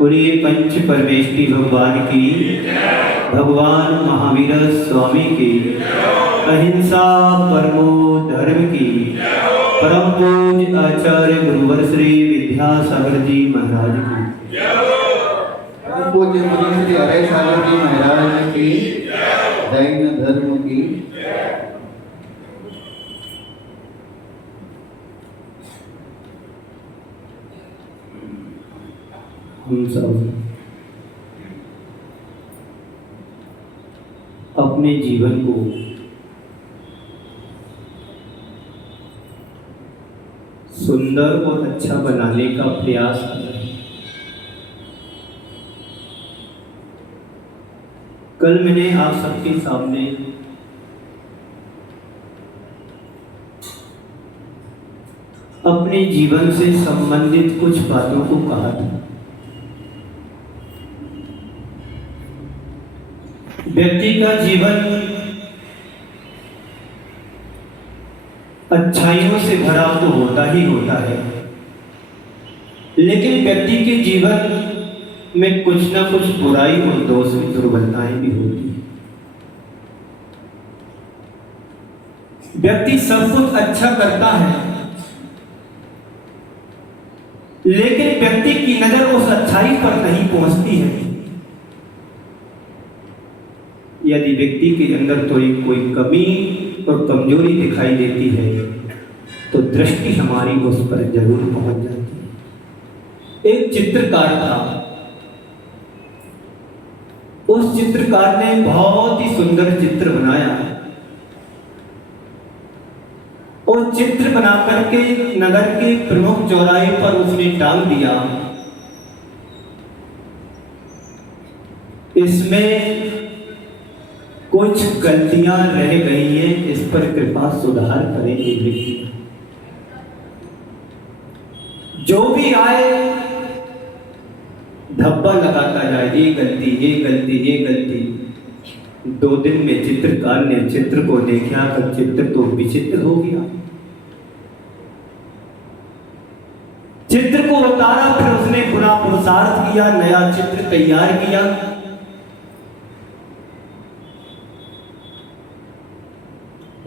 पूरे पंच परमेष्टि भगवान की, भगवान महावीर स्वामी की, अहिंसा परमो धर्म की, परम पूज्य आचार्य गुरुवर श्री विद्यासागर जी महाराज की, परम पूज्य मुनि श्री हरे सागर जी महाराज की, जैन धर्म की। हम सब अपने जीवन को सुंदर और अच्छा बनाने का प्रयास कर रहे हैं। कल मैंने आप सबके सामने अपने जीवन से संबंधित कुछ बातों को कहा था। व्यक्ति का जीवन अच्छाइयों से भरा तो होता ही होता है, लेकिन व्यक्ति के जीवन में कुछ ना कुछ बुराई और दोष की दुर्बलताएं भी होती हैं। व्यक्ति सब कुछ अच्छा करता है, लेकिन व्यक्ति की नजर उस अच्छाई पर नहीं पहुंचती है। यदि व्यक्ति के अंदर थोड़ी कोई कमी और कमजोरी दिखाई देती है तो दृष्टि हमारी उस पर जरूर पहुंच जाती है। एक चित्रकार था, उस चित्रकार ने बहुत ही सुंदर चित्र बनाया और चित्र बना करके नगर के प्रमुख चौराहे पर उसने टांग दिया। इसमें कुछ गलतियां रह गई हैं, इस पर कृपा सुधार करें। एक व्यक्ति जो भी आए धब्बा लगाता जाए, ये गलती, ये गलती, ये गलती। 2 दिन में चित्रकार ने चित्र को देखा तो चित्र तो विचित्र हो गया। चित्र को उतारा, फिर उसने पूरा पुरुषार्थ किया, नया चित्र तैयार किया।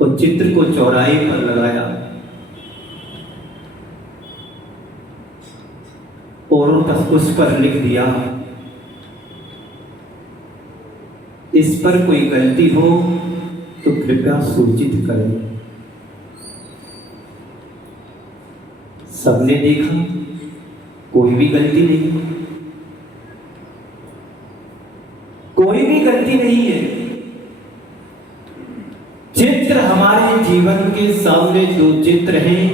और चित्र को चौराहे पर लगाया और उस पर लिख दिया, इस पर कोई गलती हो तो कृपया सूचित करें। सबने देखा, कोई भी गलती नहीं, कोई भी गलती नहीं है। चित्र हमारे जीवन के सामने दो चित्र हैं,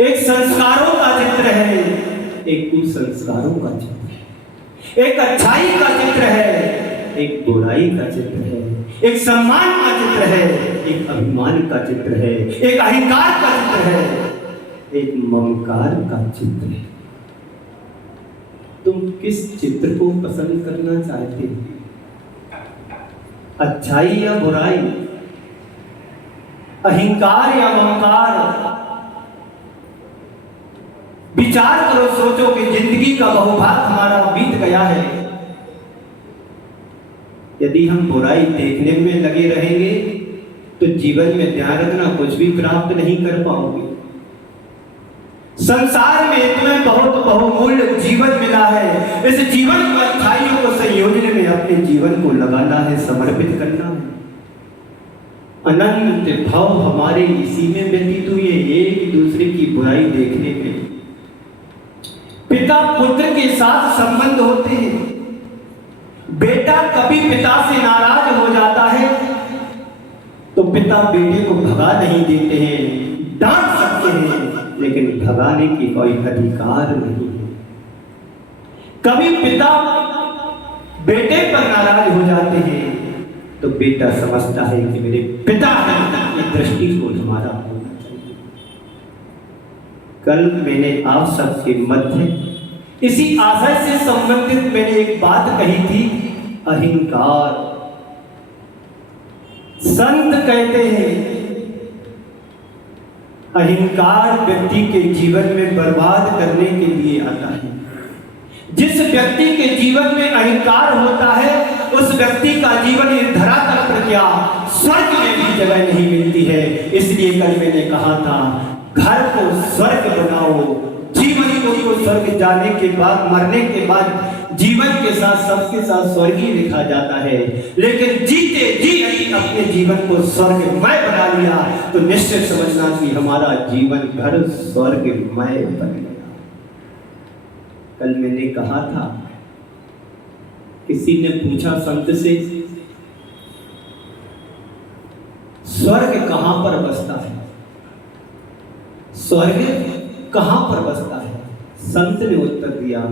एक संस्कारों का चित्र है, एक कुसंस्कारों का चित्र है, एक अच्छाई का चित्र है, एक बुराई का चित्र है, एक सम्मान का चित्र है, एक अभिमान का चित्र है, एक अहंकार का चित्र है, एक ममकार का चित्र है। तुम किस चित्र को पसंद करना चाहते हो? अच्छाई या बुराई, अहंकार या ममकार? विचार करो, सोचो कि जिंदगी का बहुभाग हमारा बीत गया है। यदि हम बुराई देखने में लगे रहेंगे तो जीवन में ध्यान रखना कुछ भी प्राप्त नहीं कर पाओगे। संसार में तुम्हें बहुत बहुमूल्य जीवन मिला है, इस जीवन की अच्छाइयों को संयोजन में अपने जीवन को लगाना है, समर्पित करना है। अनंत भाव हमारे इसी में व्यतीत हुए, एक दूसरे की बुराई देखने में। पिता पुत्र के साथ संबंध होते हैं, बेटा कभी पिता से नाराज हो जाता है तो पिता बेटे को भगा नहीं देते हैं, डांट सकते हैं लेकिन भगाने की कोई अधिकार नहीं है। कभी पिता बेटे पर नाराज हो जाते हैं तो बेटा समझता है कि मेरे पिता हैं, ये दृष्टिकोण हमारा होना चाहिए। कल मैंने आप सबके मध्य इसी आशय से संबंधित मैंने एक बात कही थी, अहंकार। संत कहते हैं अहंकार व्यक्ति के जीवन में बर्बाद करने के लिए आता है। जिस व्यक्ति के जीवन में अहंकार होता है उस व्यक्ति का जीवन इस धरातल पर क्या स्वर्ग में भी जगह नहीं मिलती है। इसलिए कल मैंने कहा था, घर को स्वर्ग बनाओ, जीवन को स्वर्ग जाने के बाद, मरने के बाद जीवन के साथ सबके साथ स्वर्ग ही लिखा जाता है। लेकिन जीते जी अपने जीवन को स्वर्गमय बना लिया तो निश्चित समझना कि हमारा जीवन घर स्वर्गमय बन गया। कल मैंने कहा था, किसी ने पूछा संत से, स्वर्ग कहां पर बसता है? स्वर्ग कहां पर बसता है? संत ने उत्तर दिया,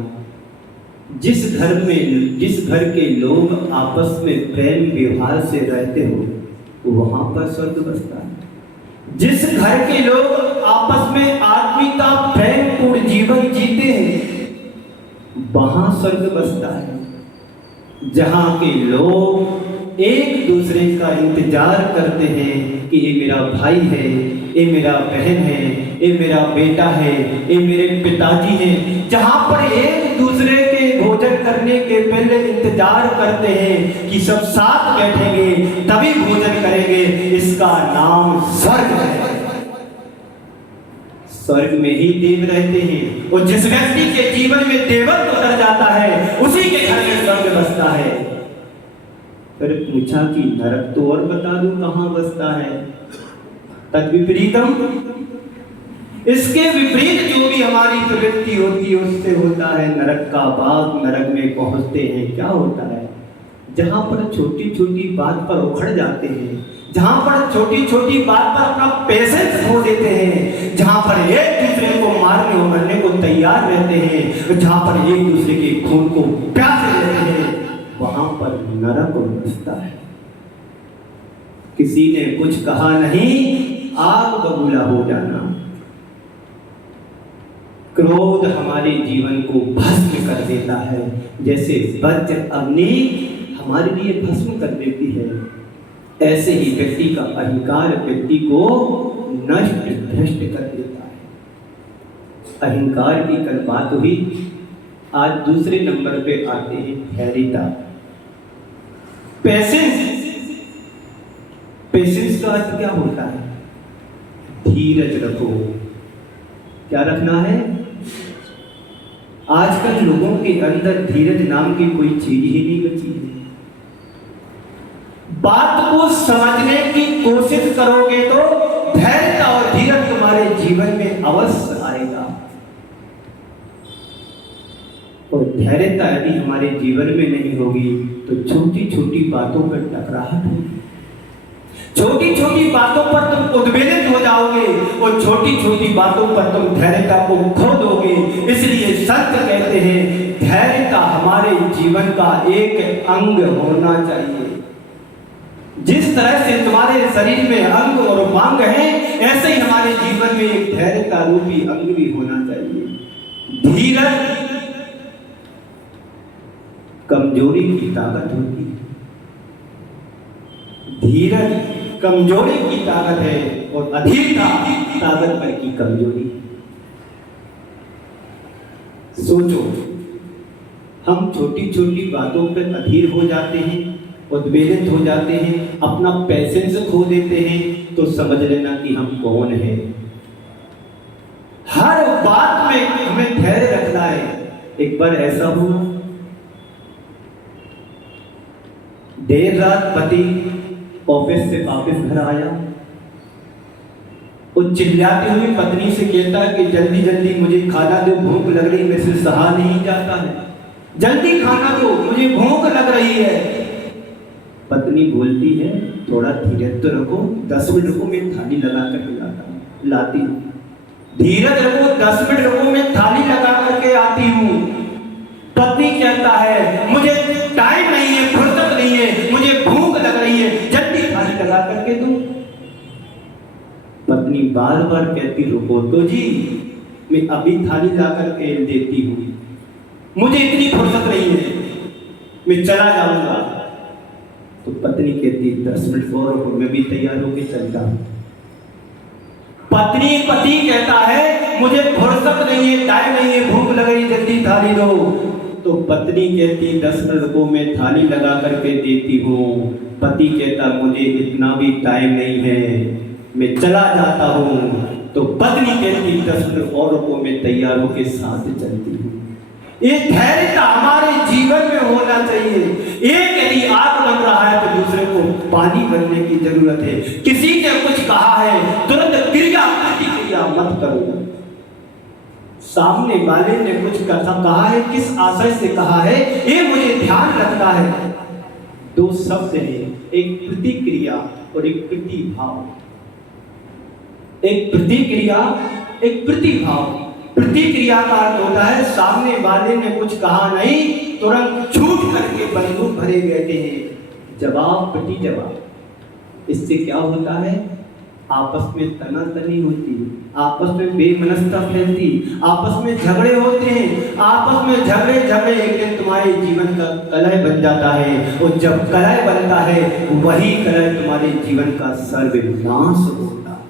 जिस घर के लोग आपस में प्रेम व्यवहार से रहते हो वहां पर स्वर्ग बसता है। जिस घर के लोग आपस में आत्मीयता प्रेम पूर्ण जीवन जीते हैं वहां स्वर्ग बसता है। जहां के लोग एक दूसरे का इंतजार करते हैं कि ये मेरा भाई है, ये मेरा बहन है, ये मेरा बेटा है, ये मेरे पिताजी हैं। जहां पर एक दूसरे के भोजन करने के पहले इंतजार करते हैं कि सब साथ बैठेंगे तभी भोजन करेंगे, इसका नाम स्वर्ग है। स्वर्ग में ही देव रहते हैं और जिस व्यक्ति के जीवन में देवत्व उतर जाता है उसी के घर में स्वर्ग बसता है। फिर पूछा कि नरक तो और बता दूं कहां बसता है? तद विपरीतम, इसके विपरीत जो भी हमारी प्रवृत्ति होती है उससे होता है नरक का भाग। नरक में पहुंचते हैं, क्या होता है? जहां पर छोटी छोटी बात पर उखड़ जाते हैं, जहां पर छोटी छोटी बात पर अपना पेशेंस खो देते हैं, जहां पर एक दूसरे को मारने और मरने को तैयार रहते हैं, जहां पर एक दूसरे के खून को प्यासे रहते हैं, वहां पर नरक बसता है। किसी ने कुछ कहा नहीं, आग बबूला हो जाना। क्रोध हमारे जीवन को भस्म कर देता है, जैसे वज्र अग्नि हमारे लिए भस्म कर देती है, ऐसे ही व्यक्ति का अहंकार व्यक्ति को नष्ट भ्रष्ट कर देता है। अहंकार की कल बात हुई, आज दूसरे नंबर पे आते हैं धैर्यता, पेशेंस। पेशेंस का अर्थ क्या होता है? धीरज रखो। क्या रखना है? आजकल लोगों के अंदर धीरज नाम की कोई चीज ही नहीं बची है। बात को समझने की कोशिश करोगे तो धैर्य और धीरज तुम्हारे जीवन में अवश्य आएगा। धैर्यता यदि हमारे जीवन में नहीं होगी तो छोटी छोटी बातों पर टकराहट होगी, छोटी छोटी बातों पर तुम उद्वेलित हो जाओगे और छोटी छोटी बातों पर तुम धैर्यता को खो दोगे। इसलिए संत कहते हैं धैर्यता हमारे जीवन का एक अंग होना चाहिए। जिस तरह से तुम्हारे शरीर में अंग और उपांग है, ऐसे ही हमारे जीवन में एक धैर्यता रूपी अंग भी होना चाहिए। धीरज कमजोरी की ताकत होती है, धीरज कमजोरी की ताकत है और अधीरता ताकतवर की कमजोरी। सोचो, हम छोटी छोटी बातों पर अधीर हो जाते हैं, उद्वेलित हो जाते हैं, अपना पैसेंस खो देते हैं, तो समझ लेना कि हम कौन हैं। हर बात में हमें धैर्य रखना है। एक बार ऐसा हुआ, देर रात पति ऑफिस से वापस घर आया और चिल्लाती हुई पत्नी से कहता कि जल्दी जल्दी मुझे खाना दो, भूख लग रही, मेरे से सहा नहीं जाता है, जल्दी खाना दो, मुझे भूख लग रही है। पत्नी बोलती है थोड़ा धीरज तो रखो, 10 मिनट रुको, मैं थाली लगा कर लाती हूँ। धीरज रखो, 10 मिनट रुको, मैं थाली लगा करके आती हूँ। पत्नी कहता है मुझे टाइम नहीं है, फुर्सत नहीं है, मुझे भूख लग रही है, जल्दी थाली लगा करके दो। पत्नी बार बार कहती रुको तो जी, मैं अभी थाली ला करके देती हूँ, मुझे इतनी फुर्सत नहीं है, मैं चला जाऊंगा। तो पत्नी कहती 10 मिनट और रुको, मैं भी तैयार होकर चलता हूँ। पत्नी पति कहता है मुझे फुर्सत नहीं है, टाइम नहीं है, भूख लग रही, जल्दी थाली दो। तो पत्नी कहती 10 मिनट को मैं थाली लगा करके देती हूँ। पति कहता मुझे इतना भी टाइम नहीं है, मैं चला जाता हूँ। तो पत्नी कहती 10 मिनट और को मैं तैयार होकर साथ चलती हूँ। ये धैर्यता हमारे जीवन में होना चाहिए। एक यदि आग लग रहा है तो दूसरे को पानी भरने की जरूरत है। किसी ने कुछ कहा है तुरंत क्रिया प्रतिक्रिया मत करो। सामने वाले ने कुछ कहा है, किस आशय से कहा है, ये मुझे ध्यान रखना है। 2 शब्द हैं, एक प्रतिक्रिया और एक प्रतिभाव। एक प्रतिक्रिया, एक प्रतिभाव। प्रतिक्रिया का अर्थ होता है सामने वाले ने कुछ कहा नहीं, तुरंत छूट करके बंदूक भरे बैठे हैं, जवाब प्रति जवाब। इससे क्या होता है, आपस में तनातनी होती है, आपस में बेमनस्ता फैलती, आपस में झगड़े होते हैं, आपस में झगड़े एक दिन तुम्हारे जीवन का कलह बन जाता है। और जब कलह बनता है वही कलह तुम्हारे जीवन का सर्वनाश होता है।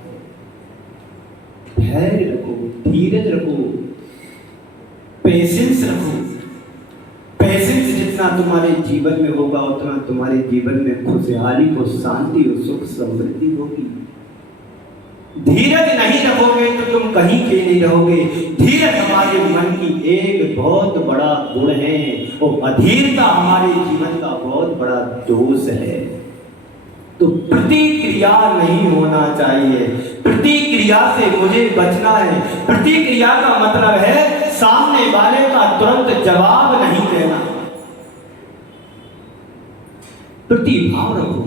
धैर्य रखो, धीरज रखो, पेशेंस रखो। पेशेंस जितना तुम्हारे जीवन में होगा उतना तुम्हारे जीवन में खुशहाली और शांति और सुख समृद्धि होगी। धीरज नहीं रखोगे तो तुम कहीं के नहीं रहोगे। धीरज हमारे मन की एक बहुत बड़ा गुण है और अधीरता हमारे जीवन का बहुत बड़ा दोष है। तो प्रतिक्रिया नहीं होना चाहिए, प्रतिक्रिया से मुझे बचना है। प्रतिक्रिया का मतलब है सामने वाले का तुरंत जवाब नहीं देना। प्रतिभाव रखो,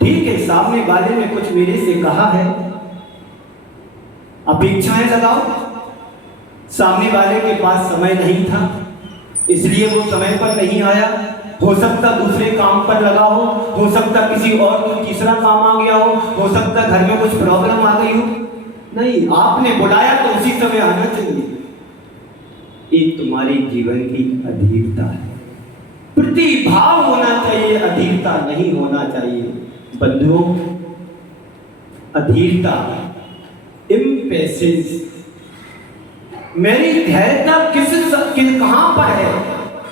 ठीक है सामने वाले ने कुछ मेरे से कहा है, अपेक्षाएं लगाओ। सामने वाले के पास समय नहीं था इसलिए वो समय पर नहीं आया, हो सकता दूसरे काम पर लगा हो सकता किसी और कोई तीसरा काम आ गया हो सकता घर में कुछ प्रॉब्लम आ गई हो। नहीं, आपने बुलाया तो उसी समय आना चाहिए। ये तुम्हारे जीवन की अधीरता है। प्रतिभाव होना चाहिए, अधीरता नहीं होना चाहिए। बंधुओं, अधीरता, इम्पेशेंस, मेरी धैर्यता कहां पर है,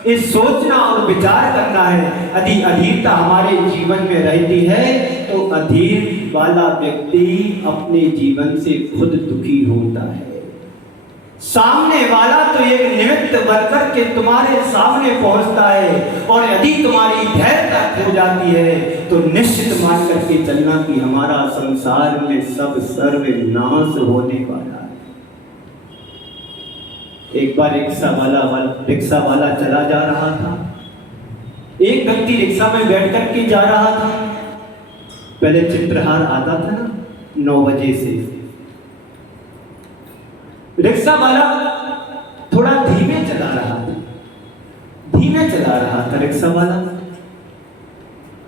ये सोचना और विचार करना है। यदि अधीरता हमारे जीवन में रहती है तो अधीर वाला व्यक्ति अपने जीवन से खुद दुखी होता है। सामने वाला तो एक निमित्त बनकर के तुम्हारे सामने पहुंचता है और यदि तुम्हारी धैर्यता खो जाती है तो निश्चित मान करके चलना कि हमारा संसार में सब सर्वनाश होने वाला है। एक बार रिक्शा वाला चला जा रहा था। एक व्यक्ति रिक्शा में बैठ कर के जा रहा था। पहले चित्रहार आता था ना 9 बजे से। रिक्शा वाला थोड़ा धीमे चला रहा था रिक्शा वाला।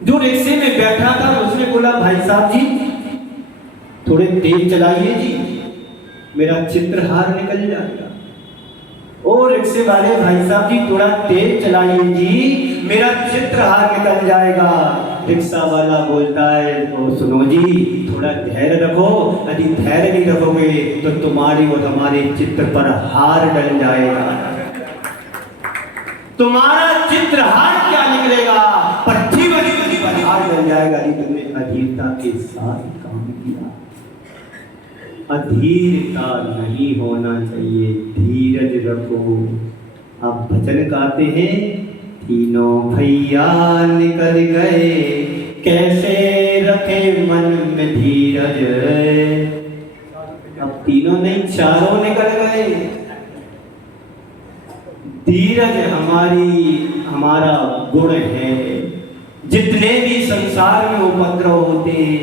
जो रिक्शे में बैठा था उसने बोला, भाई साहब जी थोड़े तेज चलाइए जी, मेरा चित्रहार निकल जाएगा। ओ रिक्शे वाले भाई साहब जी थोड़ा तेज चलाइए जी, मेरा चित्रहार निकल जाएगा। रिक्शा वाला बोलता है, तो सुनो जी थोड़ा धैर्य रखो, यदि धैर्य नहीं रखोगे तो तुम्हारी और हमारे चित्र पर हार डल जाएगा। तुम्हारा चित्रहार क्या निकलेगा, पर जीवन पर हार डल जाएगा। यदि तुमने अधीरता के साथ काम किया। अधीरता नहीं होना चाहिए, धीरज रखो। आप भजन गाते हैं, तीनों भैया निकल गए, कैसे रखे मन में धीरज। अब तीनों नहीं, चारों निकल गए। धीरज हमारा गुण है। जितने भी संसार में उपद्रव होते हैं,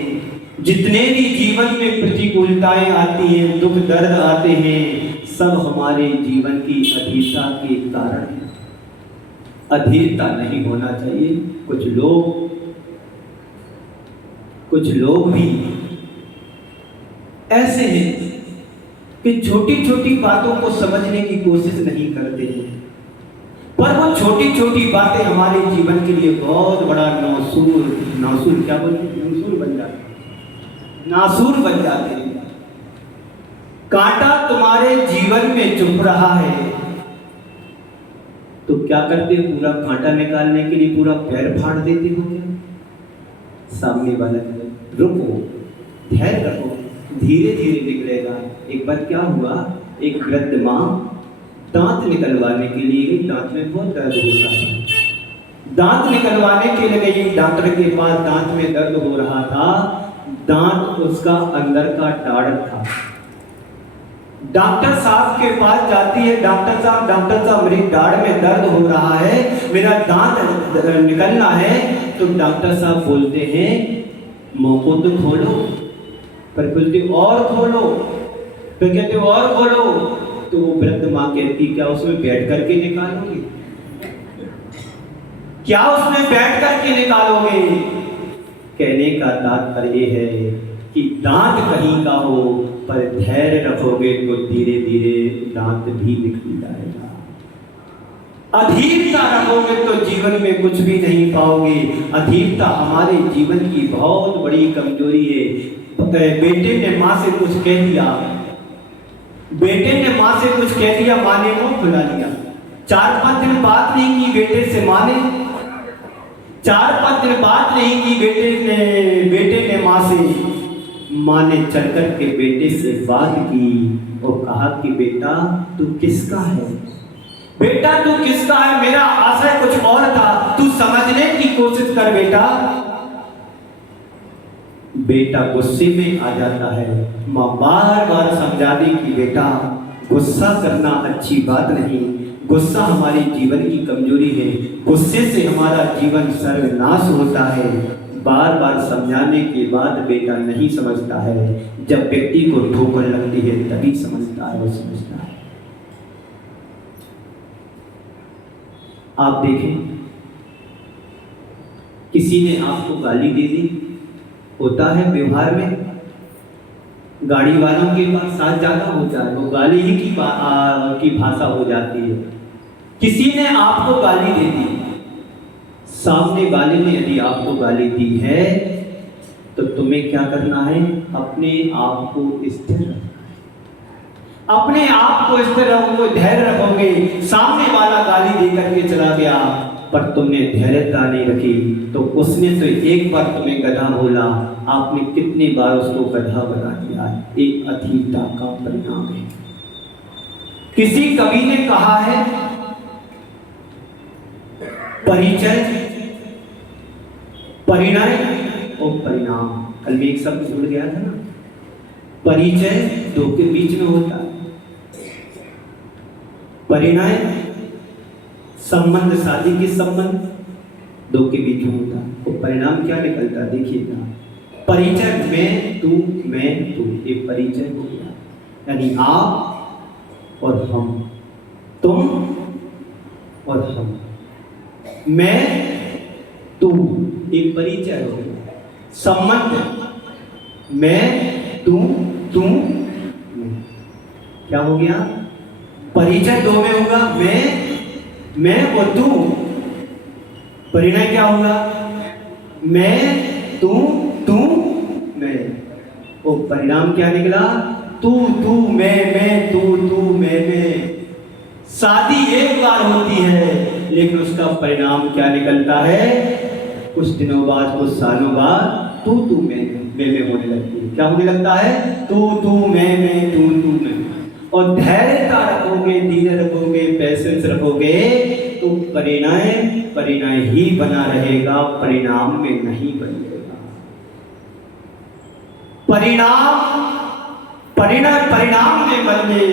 जितने भी जीवन में प्रतिकूलताएं आती हैं, दुख दर्द आते हैं, सब हमारे जीवन की अधीरता के कारण है। अधीरता नहीं होना चाहिए। कुछ लोग भी ऐसे हैं कि छोटी छोटी बातों को समझने की कोशिश नहीं करते हैं, पर वो छोटी छोटी बातें हमारे जीवन के लिए बहुत बड़ा नासूर क्या बोलते हैं, नासूर बन जाते हैं। कांटा तुम्हारे जीवन में चुभ रहा है तो क्या करते हो, पूरा कांटा निकालने के लिए पूरा पैर फाड़ देते हो क्या? सामने वाला रुको, धैर्य रखो, धीरे धीरे निकलेगा। एक बार क्या हुआ, एक वृद्ध माँ दांत निकलवाने के लिए, दांत में बहुत दर्द होता था। दांत निकलवाने के लिए गई डॉक्टर के पास, दांत में दर्द हो रहा था। दांत उसका अंदर का दाढ़ था। डॉक्टर साहब के पास जाती है, डॉक्टर साहब मेरी दाढ़ में दर्द हो रहा है, मेरा दांत निकलना है। तो डॉक्टर साहब बोलते हैं मुंह को तो खोलो, पर बोलते और खोलो, तो कहते और खोलो। तो वो वृद्ध माँ कहती, क्या उसमें बैठ करके निकालोगे, क्या उसमें बैठ करके निकालोगे? कहने का तात्पर्य है कि दांत कहीं का हो, पर धैर्य रखोगे तो धीरे धीरे दांत भी निकल जाएगा। अधीरता रखोगे तो जीवन में कुछ भी नहीं पाओगे। अधीरता हमारे जीवन की बहुत बड़ी कमजोरी है। बेटे ने माँ से कुछ कह दिया, माँ ने मुंह खुला लिया। 4-5 दिन बात नहीं की बेटे से माँ ने, 4-5 दिन बात नहीं की बेटे ने माँ से। माँ ने चल कर के बेटे से बात की और कहा कि बेटा तू किसका है, बेटा तू किसका है, मेरा आशय कुछ और था, तू समझने की कोशिश कर बेटा। बेटा गुस्से में आ जाता है। माँ बार बार समझा दी कि बेटा गुस्सा करना अच्छी बात नहीं, गुस्सा हमारे जीवन की कमजोरी है, गुस्से से हमारा जीवन सर्वनाश होता है। बार बार समझाने के बाद बेटा नहीं समझता है। जब व्यक्ति को ठोकर लगती है तभी समझता है, वो समझता है। आप देखें, किसी ने आपको गाली दे दी, होता है व्यवहार में, गाड़ी वालों के पास साथ ज्यादा होता है, वो गाली ही की भाषा हो जाती है। किसी ने आपको गाली दे दी, सामने वाले ने यदि आपको गाली दी है तो तुम्हें क्या करना है, अपने आप को स्थिर रखना है। अपने आप को स्थिर रखोगे, धैर्य रखोगे। सामने वाला गाली दे करके चला गया, पर तुमने धैर्यता नहीं रखी, तो उसने तो एक बार तुम्हें गधा बोला, आपने कितनी बार उसको गधा बना दिया। एक अधीरता का परिणाम है। किसी कवि ने कहा है, परिचय, परिणय और परिणाम। कल में एक शब्द जुड़ गया था ना, परिचय दो के बीच में होता है, परिणय संबंध, शादी के संबंध दो के बीच में होता है। तो परिणाम क्या निकलता है देखिएगा, परिचय मैं तू, ये परिचय हो गया, यानी आप और हम, तुम और हम, मैं तू, एक परिचय हो गया। संबंध मैं तू, मैं, क्या हो गया, परिचय दो में होगा, मैं और तू। परिणय क्या होगा, मैं तू, मैं। वो परिणाम क्या निकला, तू मैं, तू मैं। शादी एक बार होती है, लेकिन उसका परिणाम क्या निकलता है, कुछ दिनों बाद, कुछ सालों बाद तू मैं होने लगती है। क्या होने लगता है, तू मैं, तू मैं। और धैर्यता रखोगे, धीरज रखोगे, पैसेंस रखोगे, तो परिणय ही बना रहेगा, परिणाम में नहीं बदलेगा। परिणाम में बदले,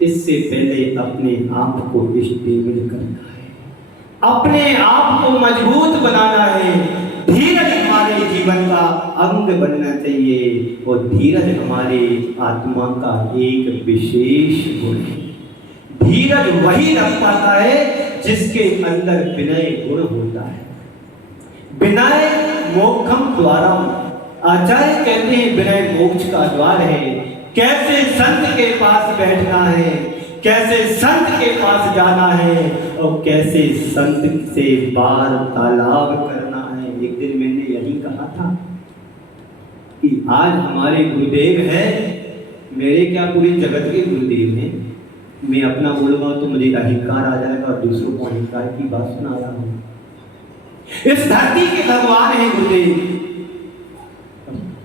इससे पहले अपने आप को स्टेबल करना है, अपने आप को मजबूत बनाना है। धीरज हमारे जीवन का अंग बनना चाहिए, और धीरज हमारे आत्मा का एक विशेष गुण है। धीरज वही रख पाता है जिसके अंदर विनय गुण होता है। विनय मोक्षम द्वारम, आचार्य कहते हैं विनय मोक्ष का द्वार है। कैसे संत के पास बैठना है, कैसे संत के पास जाना है, और कैसे संत से वार्तालाप करना है। एक दिन मैंने यही कहा था कि आज हमारे गुरुदेव हैं, मेरे क्या पूरे जगत के गुरुदेव हैं। मैं अपना बोलूंगा तो मुझे अहंकार आ जाएगा, और दूसरों को अहंकार की बात सुना रहा हूं। इस धरती के भगवान है गुरुदेव।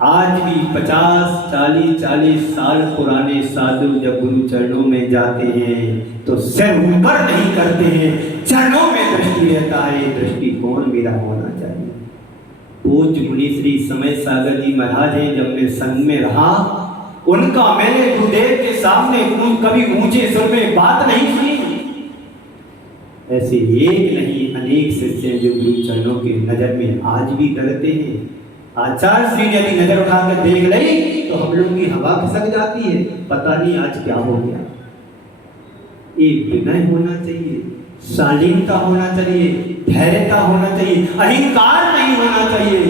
आज भी 50-40 साल पुराने साधु जब गुरु चरणों में जाते हैं तो सिर ऊपर नहीं करते हैं, चरणों में दृष्टि रहता है। दृष्टिकोण मेरा होना चाहिए। पूज्य मुनि श्री समय सागर जी महाराज हैं, जब मैं संग में रहा, उनका मैंने गुरुदेव के सामने कभी ऊंचे स्वर में बात नहीं सुनी। ऐसे एक नहीं अनेक शिष्य जो गुरु चरणों के नजर में आज भी डरते हैं। आचार्य श्री ने यदि नजर उठाकर देख ली तो हम लोग की हवा खिसक जाती है, पता नहीं आज क्या हो गया। एक विनय होना चाहिए, शालीनता होना चाहिए, धैर्यता होना चाहिए, अहंकार नहीं होना चाहिए।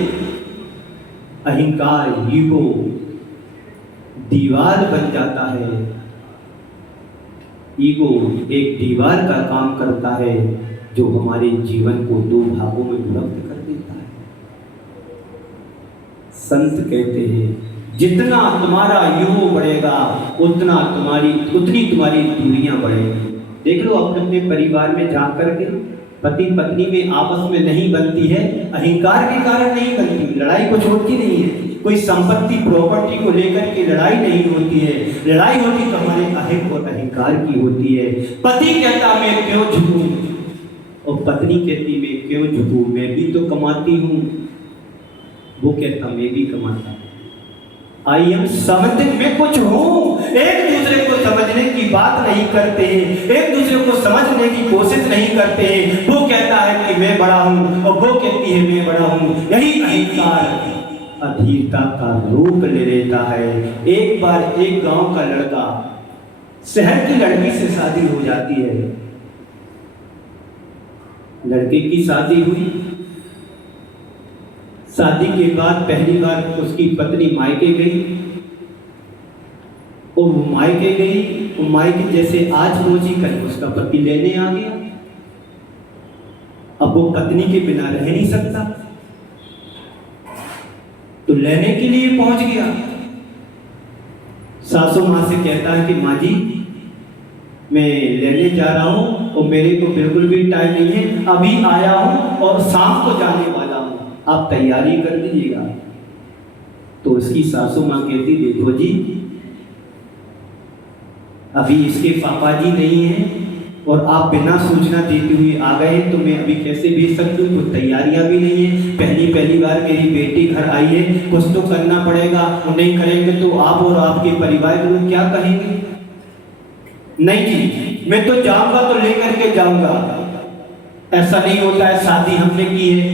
अहंकार ईगो दीवार बन जाता है। ईगो एक दीवार का काम करता है जो हमारे जीवन को दो भागों में विभक्त कर देता है। संत कहते हैं जितना तुम्हारा ईगो बढ़ेगा उतनी तुम्हारी दूरियां बढ़ेगी। देख लो अपने अपने परिवार में जा करके पति पत्नी में आपस में नहीं बनती है, अहंकार के कारण नहीं बनती। लड़ाई कुछ होती नहीं है, कोई संपत्ति प्रॉपर्टी को लेकर के लड़ाई नहीं होती है। लड़ाई होती तो हमारे अहम और अहंकार की होती है। पति कहता मैं क्यों झुकूं, और पत्नी कहती मैं क्यों झुकूं, मैं भी तो कमाती हूँ। वो कहता मैं भी कमाता हूँ। आई एम समथिंग, मैं कुछ हूँ। एक दूसरे को समझने की बात नहीं करते, एक दूसरे को समझने की कोशिश नहीं करते। वो कहता है कि मैं बड़ा हूँ, और वो कहती है मैं बड़ा हूँ। यही अहंकार अधीरता का रूप ले लेता है। एक बार एक गांव का लड़का शहर की लड़की से शादी हो जाती है। लड़के की शादी हुई, शादी के बाद पहली बार उसकी पत्नी मायके गई, और वो मायके गई, वो मायके जैसे आज पहुंची कल उसका पति लेने आ गया। अब वो पत्नी के बिना रह नहीं सकता, तो लेने के लिए पहुंच गया। सासू माँ से कहता है कि माँ जी मैं लेने जा रहा हूं, और मेरे को बिल्कुल भी टाइम नहीं है, अभी आया हूं और शाम को जाने वाला हूं, आप तैयारी कर दीजिएगा। तो उसकी सासू माँ कहती देखो जी अभी इसके पापा जी नहीं हैं, और आप बिना सूचना देते हुए आ गए, तो मैं अभी कैसे भेज सकती हूँ। कुछ तैयारियां भी नहीं है, पहली बार मेरी बेटी घर आई है, कुछ तो करना पड़ेगा। और नहीं करेंगे तो आप और आपके परिवार के लोग क्या कहेंगे। नहीं जी मैं तो जाऊंगा तो लेकर के जाऊंगा। ऐसा नहीं होता है, शादी हमने की है,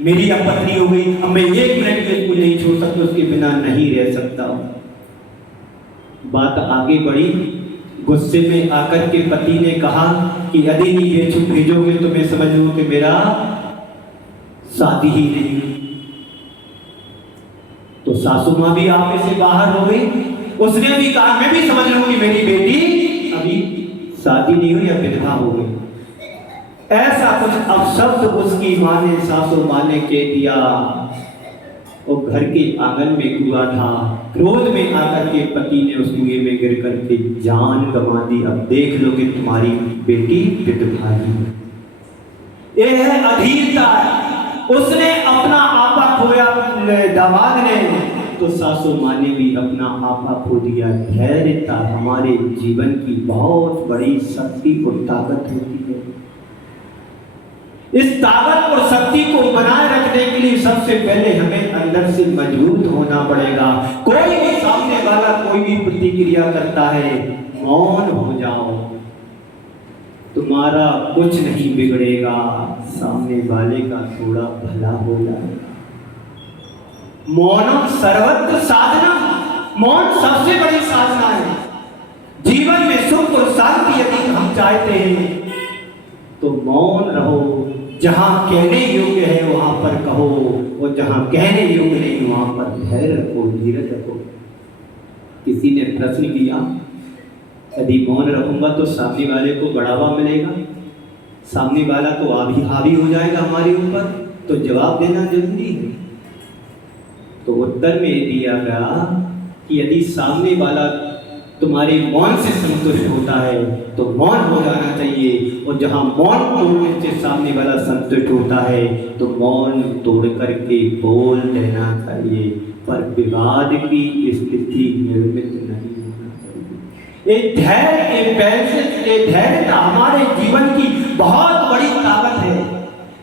मेरी अब पत्नी हो गई, अब मैं 1 मिनट भी उसको नहीं छोड़ सकता, उसके बिना नहीं रह सकता हूं। बात आगे बढ़ी, गुस्से में आकर के पति ने कहा कि यदि नहीं ये छुप भेजोगे तो मैं समझ लूं कि मेरा शादी ही नहीं। तो सासू मां भी आप में से बाहर हो गई, उसने भी कहा मैं भी समझ लूं कि मेरी बेटी अभी शादी नहीं हुई या विधवा हो गई। ऐसा कुछ अपशब्द उसकी मां ने, सासू मां ने कह दिया। वो घर के आंगन में हुआ था, क्रोध में आकर के पति ने उस कुएं में गिर करके जान गंवा दी। अब देख लो कि तुम्हारी बेटी विधवा है। ये है अधीरता। उसने अपना आपा खोया दामाद ने, तो सासू मां ने भी अपना आपा खो दिया। धैर्यता हमारे जीवन की बहुत बड़ी शक्ति और ताकत होती है। इस ताकत और शक्ति को बनाए रखने के लिए सबसे पहले हमें अंदर से मजबूत होना पड़ेगा। कोई भी सामने वाला कोई भी प्रतिक्रिया करता है, मौन हो जाओ, तुम्हारा कुछ नहीं बिगड़ेगा, सामने वाले का थोड़ा भला हो जाएगा। मौनम सर्वत्र साधना, मौन सबसे बड़ी साधना है। जीवन में सुख और शांति यदि हम चाहते हैं तो मौन रहो। जहां कहने योग्य है वहां पर कहो, और जहां कहने योग्य नहीं वहां पर धैर्य रखो, धीरज रखो। किसी ने प्रश्न किया, यदि मौन रखूंगा तो सामने वाले को बढ़ावा मिलेगा, सामने वाला तो हावी हो जाएगा हमारे ऊपर, तो जवाब देना जरूरी है। तो उत्तर में दिया गया कि यदि सामने वाला तुम्हारे मौन से संतुष्ट होता है तो मौन हो जाना चाहिए, और जहां मौन तोड़ने से सामने वाला संतुष्ट होता है तो मौन तोड़ करके बोल देना चाहिए, पर विवाद की स्थिति निर्मित नहीं होना चाहिए। ये धैर्य, ये धैर्यता हमारे जीवन की बहुत बड़ी ताकत है।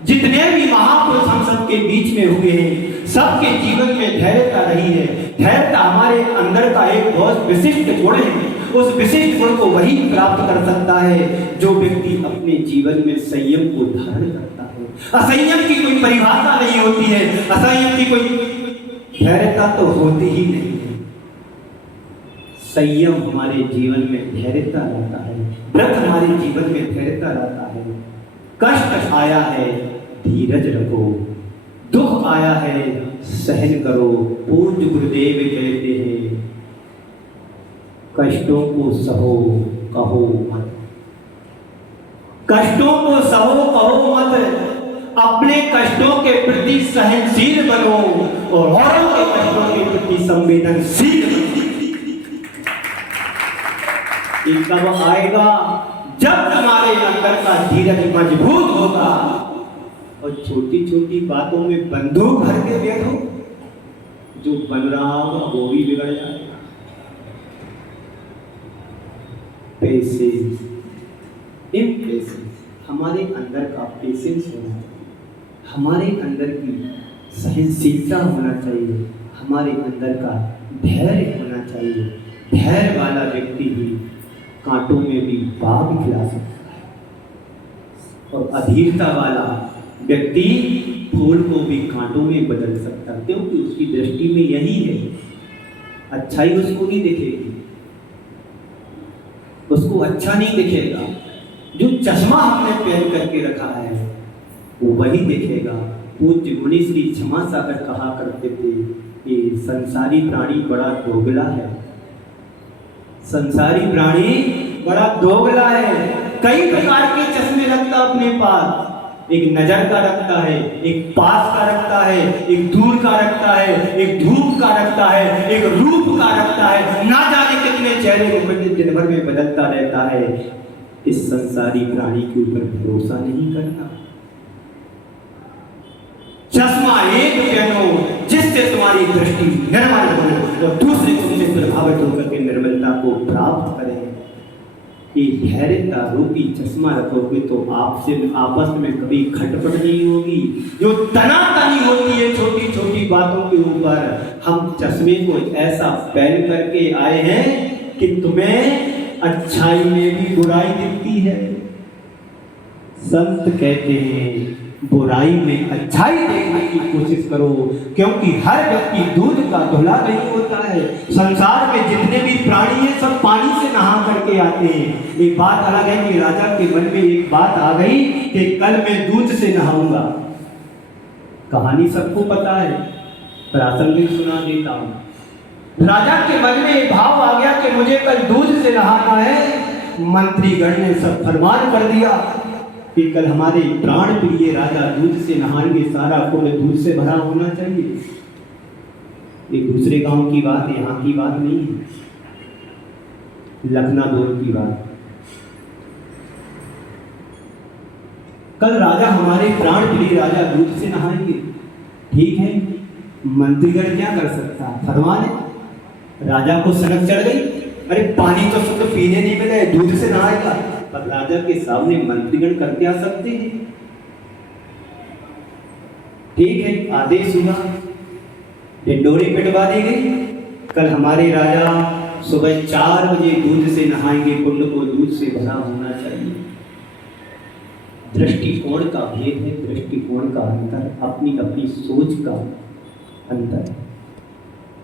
जितने भी महापुरुष हम सबके बीच में हुए हैं, सबके जीवन में धैर्यता रही है। धैर्यता हमारे अंदर का एक बहुत विशिष्ट गुण है। उस विशिष्ट गुण को वही प्राप्त कर सकता है जो व्यक्ति अपने जीवन में संयम को धारण करता है। असंयम की कोई परिभाषा नहीं होती है, असंयम की कोई धैर्यता तो होती ही नहीं है। संयम हमारे जीवन में धैर्यता लाता है, व्रत हमारे जीवन में धैर्यता लाता है। कष्ट आया है, धीरज रखो, दुख आया है, सहन करो। पूज्य गुरुदेव कहते हैं, कष्टों को सहो कहो मत, कष्टों को सहो कहो मत। अपने कष्टों के प्रति सहनशील बनो और औरों के कष्टों के प्रति संवेदनशील बनो। ये कब आएगा? जब तुम्हारे अंदर का धीरज मजबूत होगा। और छोटी छोटी बातों में बंदूक भर के बैठो, जो बन रहा होगा वो भी बिगड़ जाएगा। पेशेंस, इम्पेशेंस, हमारे अंदर का पेशेंस होना चाहिए, हमारे अंदर की सहनशीलता होना चाहिए, हमारे अंदर का धैर्य होना चाहिए। धैर्य वाला व्यक्ति ही कांटों में भी बाग खिला सकता है, और अधीरता वाला व्यक्ति फूल को भी कांटों में बदल सकता है, क्योंकि उसकी दृष्टि में यही है। अच्छाई उसको नहीं दिखेगी, उसको अच्छा नहीं दिखेगा। जो चश्मा हमने पहन करके रखा है वो वही दिखेगा। पूज्य मुनि श्री क्षमा सागर कहा करते थे कि संसारी प्राणी बड़ा दोगला है, संसारी प्राणी बड़ा दोगला है। कई प्रकार के चश्मे रखता अपने पास, एक नजर का रखता है, एक पास का रखता है, एक दूर का रखता है, एक धूप का रखता है, एक रूप का रखता है, ना जाने कितने चेहरे को दिन भर में बदलता रहता है। इस संसारी प्राणी के ऊपर भरोसा नहीं करना। चश्मा एक पहनो जिससे तुम्हारी दृष्टि निर्मल हो और दूसरे तुमसे प्रभावित होकर के निर्मलता को प्राप्त करें। धैर्यता रूपी चश्मा रखोगे तो आपसे आपस में कभी खटपट नहीं होगी। जो तनातनी होती है छोटी छोटी बातों के ऊपर, हम चश्मे को ऐसा पहन करके आए हैं कि तुम्हें अच्छाई में भी बुराई दिखती है। संत कहते हैं बुराई में अच्छाई देखने की कोशिश करो, क्योंकि हर व्यक्ति दूध का धुला नहीं होता है। संसार में जितने भी प्राणी हैं सब पानी से नहा करके आते हैं। एक बात अलग है कि राजा के मन में एक बात आ गई कि कल मैं दूध से नहाऊंगा। कहानी सबको पता है, प्रासंगिक सुना देता हूं। राजा के मन में एक भाव आ गया कि मुझे कल दूध से नहाना है। मंत्रीगण ने सब फरमान कर दिया कि कल हमारे प्राण प्रिय राजा दूध से नहाएंगे, सारा कुल दूध से भरा होना चाहिए। एक दूसरे गांव की बात है, यहाँ की बात नहीं है, लखनादौर की बात। कल राजा हमारे प्राण प्रिय राजा दूध से नहाएंगे। ठीक है, मंत्रीगण क्या कर सकता है, फरमान है। राजा को सनक चढ़ गई, अरे पानी तो सब तो पीने नहीं मिले, दूध से नहाएगा। पर राजा के सामने मंत्रीगण कर क्या सकते हैं। ठीक है, आदेश हुआ, डिंडोरी पिटवा दी गई। कल हमारे राजा सुबह 4 बजे दूध से नहाएंगे, कुंड को दूध से भरा होना चाहिए। दृष्टिकोण का भेद है, दृष्टिकोण का अंतर, अपनी अपनी सोच का अंतर।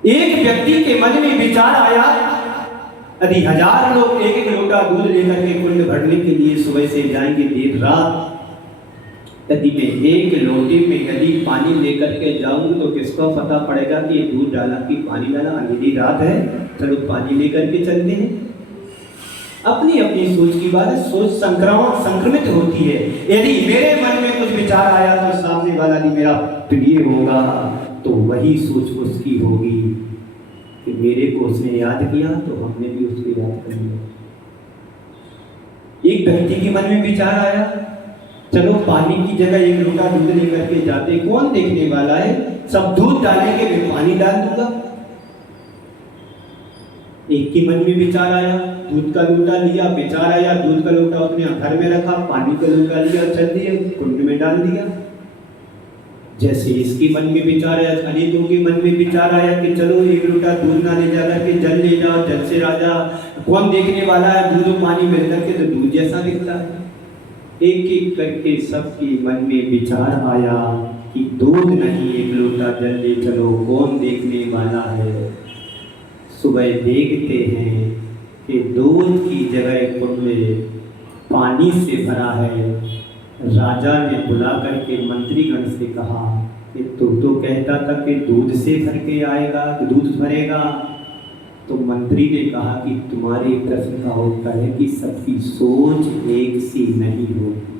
एक व्यक्ति के मन में विचार आया, यदि 1000 लोग एक एक लोटा दूध लेकर के कुंड भरने के लिए सुबह से जाएंगे देर रात, यदि मैं एक लोटे में यदि पानी लेकर के जाऊं तो किसको पता पड़ेगा कि ये दूध डाला कि पानी डाला, अंधेरी रात है, चलो पानी लेकर के चलते हैं। अपनी अपनी सोच की बात है, सोच संक्रमित होती है। यदि मेरे मन में कुछ विचार आया तो सामने वाला भी मेरा प्रिय होगा, तो वही सोच उसकी होगी कि मेरे को उसने याद किया तो हमने भी उसको याद कर लिया। एक व्यक्ति के मन में विचार आया, चलो पानी की जगह एक लोटा दूध लेकर के जाते, कौन देखने वाला है, सब दूध डालेंगे मैं पानी डाल दूंगा। एक के मन में विचार आया, दूध का लोटा लिया, विचार आया, दूध का लोटा अपने घर में रखा, पानी का लोटा लिया, चल दिया कुंड में डाल दिया। जैसे इसके मन में विचार आया, अनेकों के मन में विचार आया कि चलो एक लोटा दूध ना ले जा करके जल ले जाओ, जल से राजा कौन देखने वाला है, दूध और पानी मिल करके तो दूध जैसा दिखता है। एक एक करके सबके मन में विचार आया कि दूध नहीं एक लोटा जल ले चलो, कौन देखने वाला है। सुबह देखते हैं कि दूध की जगह कुंड पानी से भरा है। राजा ने बुला करके मंत्रीगण से कहा कि तू तो कहता था कि दूध से भर के आएगा, दूध भरेगा। तो मंत्री ने कहा कि तुम्हारे प्रश्न का होता है कि सबकी सोच एक सी नहीं होती,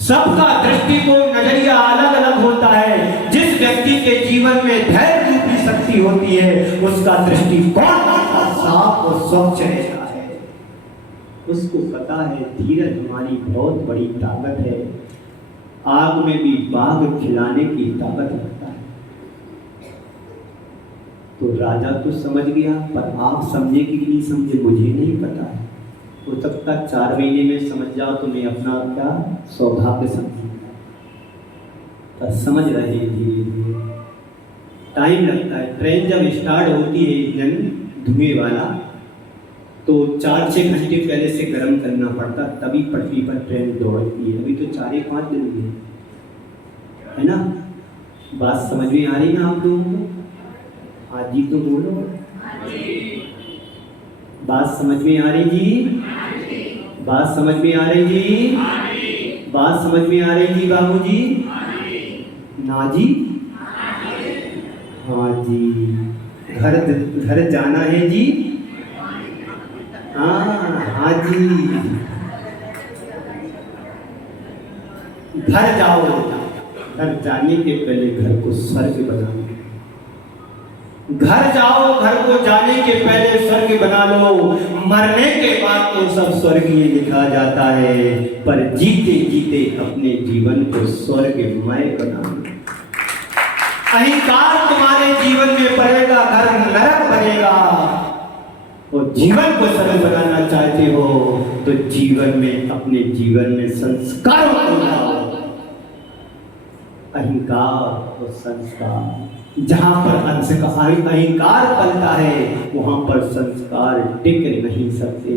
सबका दृष्टिकोण नजरिया अलग अलग होता है। जिस व्यक्ति के जीवन में धैर्य रूपी शक्ति होती है उसका दृष्टिकोण साफ और स्वच्छ रहता है। उसको पता है धीरज हमारी बहुत बड़ी ताकत है, आग में भी बाग खिलाने की ताकत रखता है। तो राजा तो समझ गया, पर आप समझे कि नहीं समझे मुझे नहीं पता है। हो सकता 4 महीने में समझ जाओ तो मैं अपना क्या सौभाग्य समझूंगा। पर समझ रहे हैं धीरे धीरे, टाइम लगता है। ट्रेन जब स्टार्ट होती है इंजन धुएं वाला तो 4-6 घंटे पहले से गर्म करना पड़ता, तभी पटरी पर ट्रेन दौड़ती है। अभी तो 4-5 दिन हुए है ना। बात समझ में आ रही ना आप लोगों को? आज जी तो बोलो, बात समझ में आ रही जी? बात समझ में आ रही जी? बात समझ में आ रही जी बाबू जी? ना जी? हाँ जी। घर जाना है जी? हाँ जी। घर जाओ, घर जाने के पहले घर को स्वर्ग बनाओ। घर जाओ, घर को जाने के पहले स्वर्ग बना लो। मरने के बाद तो सब स्वर्गीय लिखा जाता है, पर जीते जीते अपने जीवन को स्वर्गमय बना लो। अहंकार तुम्हारे जीवन में पड़ेगा, घर नरक बनेगा। और जीवन को सरल बनाना चाहते हो तो जीवन में, अपने जीवन में संस्कारों को लाओ। अहंकार और संस्कार। जहां पर अहंकार पलता है वहां पर संस्कार टिक नहीं सकते,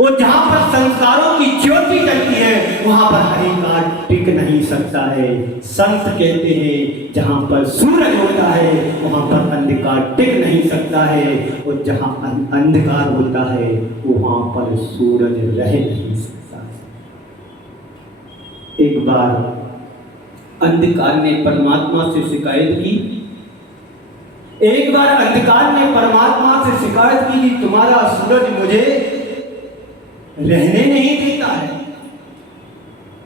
और जहां पर संस्कारों की ज्योति जलती है वहां पर अहंकार टिक नहीं सकता है। संत कहते हैं जहां पर सूरज होता है वहां पर अंधकार टिक नहीं सकता है, और जहां अंधकार होता है वहां पर सूरज रह नहीं सकता है। एक बार अंधकार ने परमात्मा से शिकायत की, एक बार अंधकार ने परमात्मा से शिकायत की कि तुम्हारा सूरज मुझे रहने नहीं देता है,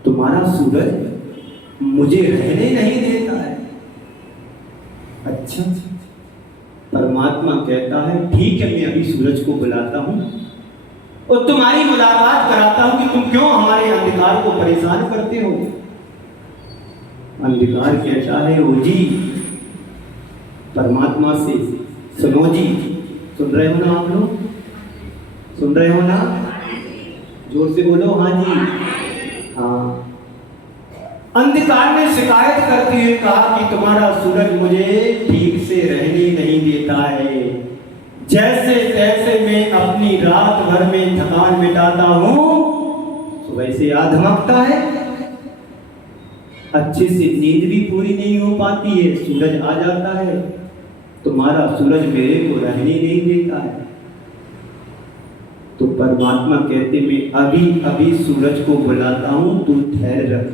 तुम्हारा सूरज मुझे रहने नहीं देता है। अच्छा, परमात्मा कहता है ठीक है, मैं अभी सूरज को बुलाता हूं और तुम्हारी मुलाकात कराता हूं कि तुम क्यों हमारे अंधकार को परेशान करते हो। अंधकार कहता है ओ जी, परमात्मा से सुनो जी, सुन रहे हो ना आप लोग, सुन रहे हो ना, जोर से बोलो हाँ जी। हाँ, अंधकार ने शिकायत करते हुए कहा कि तुम्हारा सूरज मुझे ठीक से रहने नहीं देता है, जैसे तैसे मैं अपनी रात भर में थकान मिटाता हूं सुबह से याद धमकता है, अच्छे से नींद भी पूरी नहीं हो पाती है, सूरज आ जाता है, तुम्हारा सूरज मेरे को रहने नहीं देता है। तो परमात्मा कहते मैं अभी अभी सूरज को बुलाता हूं, तू धैर्य रख,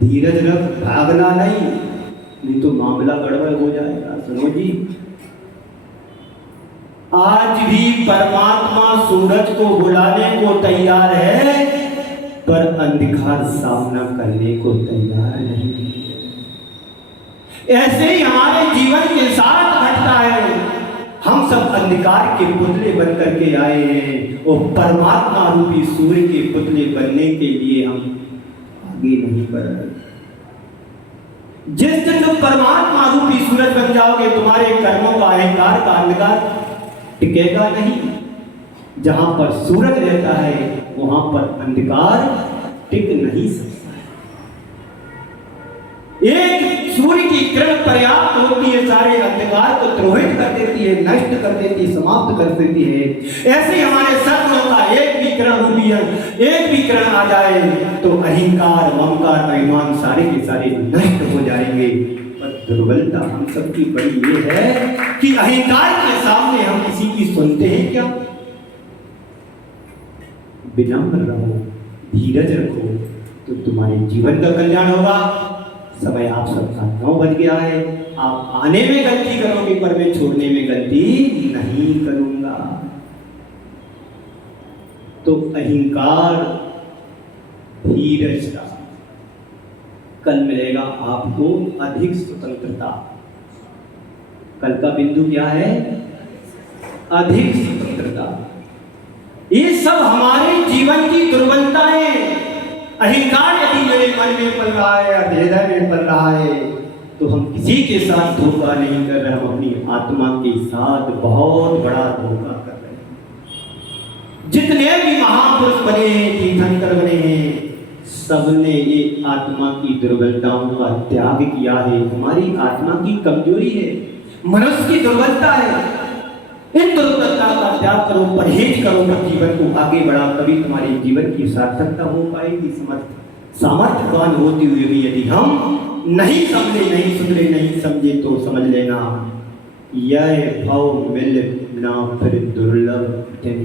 धीरज रख, भागना नहीं तो मामला गड़बड़ हो जाएगा। सुनो जी, आज भी परमात्मा सूरज को बुलाने को तैयार है पर अंधकार सामना करने को तैयार नहीं। ऐसे ही हमारे जीवन के साथ घटता है, हम सब अंधकार के पुतले बन करके आए हैं और परमात्मा रूपी सूर्य के पुतले बनने के लिए हम आगे नहीं बढ़ रहे। जिस दिन तुम परमात्मा रूपी सूरज बन जाओगे तुम्हारे कर्मों का अहंकार का अंधकार टिकेगा नहीं। जहां पर सूरज रहता है वहां पर अंधकार टिक नहीं सकता। एक सूर्य की किरण पर्याप्त होती है, सारे अंधकार को द्रोहित कर देती है, नष्ट कर देती है, समाप्त कर देती है। ऐसे हमारे सत्गुणों का एक भी किरण रूपी है, एक भी किरण आ जाए तो अहंकार, ममकार, अभिमान सारे के सारे नष्ट हो जाएंगे। पर दुर्बलता हम सबकी बड़ी ये है कि अहंकार के सामने हम किसी की सुनते हैं क्या। विनम्र रहो, धीरज रखो तो तुम्हारे जीवन का कल्याण होगा। समय आप सबका 9 बज गया है, आप आने में गलती करोगे पर मैं छोड़ने में गलती नहीं करूंगा। तो अहंकार, धीरजता, कल मिलेगा आपको अधिक स्वतंत्रता। कल का बिंदु क्या है? अधिक स्वतंत्रता। ये सब हमारे जीवन की दुर्बलताएं। अहंकार यदि मेरे मन में पल रहा है या हृदय में पल रहा है तो हम किसी के साथ धोखा नहीं कर रहे, हम अपनी आत्मा के साथ बहुत बड़ा धोखा कर रहे हैं। जितने भी महापुरुष बने हैं, तीर्थंकर बने हैं, सबने ये आत्मा की दुर्बलताओं का त्याग किया है। हमारी आत्मा की कमजोरी है, मनुष्य की दुर्बलता है। इन दुर्बलता का त्याग करो, परहेज करो, जीवन को आगे बढ़ा, तभी तुम्हारे जीवन की सार्थकता हो पाएगी। सामर्थ्यवान होते हुए भी यदि हम नहीं समझे, नहीं सुधरे, नहीं समझे तो समझ लेना यह भव मिल ना फिर दुर्लभ है।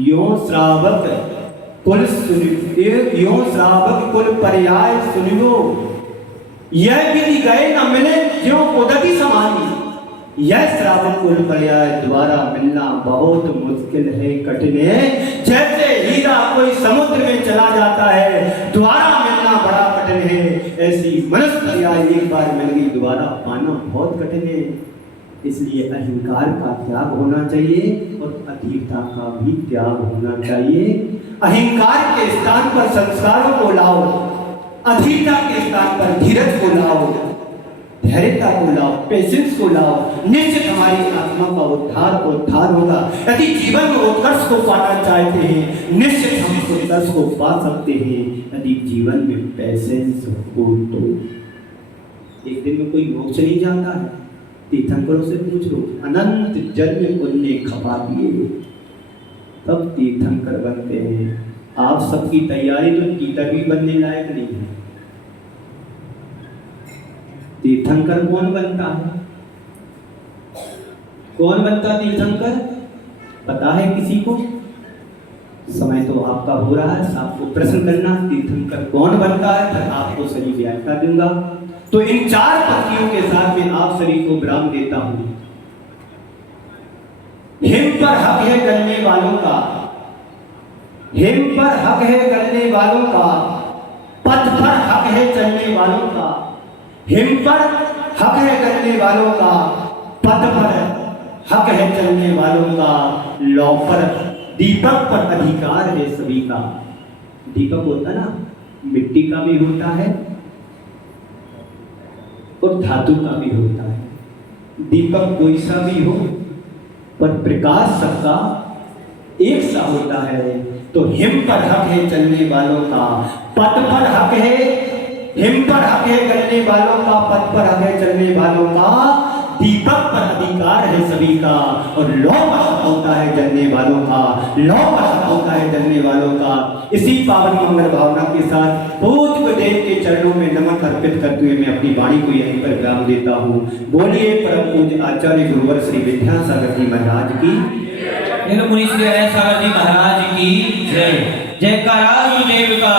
यो श्रावक कुल पर्याय सुनियो, यह विधि गए न मिले ज्यों उदति समानी। यह श्रावक कुल पर्याय द्वारा मिलना बहुत मुश्किल है, कठिन है। जैसे हीरा कोई समुद्र में चला जाता है, द्वारा मिलना बड़ा कठिन है, ऐसी मनुष्य पर्याय एक बार मिल गई, द्वारा पाना बहुत कठिन है। इसलिए अहंकार का त्याग होना चाहिए और अधीरता का भी त्याग होना चाहिए। अहंकार के स्थान पर संस्कारों को लाओ, अधीरता के स्थान पर धीरज को लाओ। धैर्यता को लाओ, पेशेंस को लाओ, निश्चित हमारी आत्मा का उद्धार होगा। यदि जीवन में उत्कर्ष को पाना चाहते हैं, निश्चित हम उत्कर्ष को पा सकते हैं यदि जीवन में पेशेंस हो तो। एक दिन में कोई मोक्ष नहीं जाता है, तीर्थंकरों से पूछ लो, अनंत जन्म उनने खपा दिए तब तीर्थंकर बनते हैं। आप सबकी तैयारी तो तीर्थंकर भी बनने लायक नहीं है। तीर्थंकर कौन बनता है? कौन बनता तीर्थंकर? पता है किसी को? समय तो आपका हो रहा है, आपको प्रश्न करना तीर्थंकर कौन बनता है, फिर आपको सही व्याख्या दूंगा। तो इन 4 पंक्तियों के साथ में आप शरीर को विराम देता हूं। हिम पर हक है गलने वालों का, हिम पर हक है गलने वालों का, पथ पर हक है चलने वालों का। हिम पर हक है गलने वालों का, पथ पर हक है चलने वालों का। लौ पर दीपक पर अधिकार है सभी का। दीपक होता ना, मिट्टी का भी होता है और धातु का भी होता है। दीपक कोई सा भी हो पर प्रकाश सबका एक सा होता है। तो हिम पर हक है चलने वालों का, पथ पर हक है, हिम पर हक है गलने वालों का, पथ पर हक है चलने वालों का। दीपक पर अधिकार है सभी का और लौ पर हक होता है जलने वालों का, लौ पर हक होता है जलने वालों का। इसी पावन मंगल भावना के साथ पूज्य गुरुदेव के चरणों में नमन अर्पित करते हुए मैं अपनी वाणी को यहीं पर विराम देता हूँ। बोलिए परम पूज्य आचार्य गुरुवर श्री विद्यासागर जी महाराज की, मुनि श्री सागर जी महाराज की जय। जयकारा गुरुदेव का।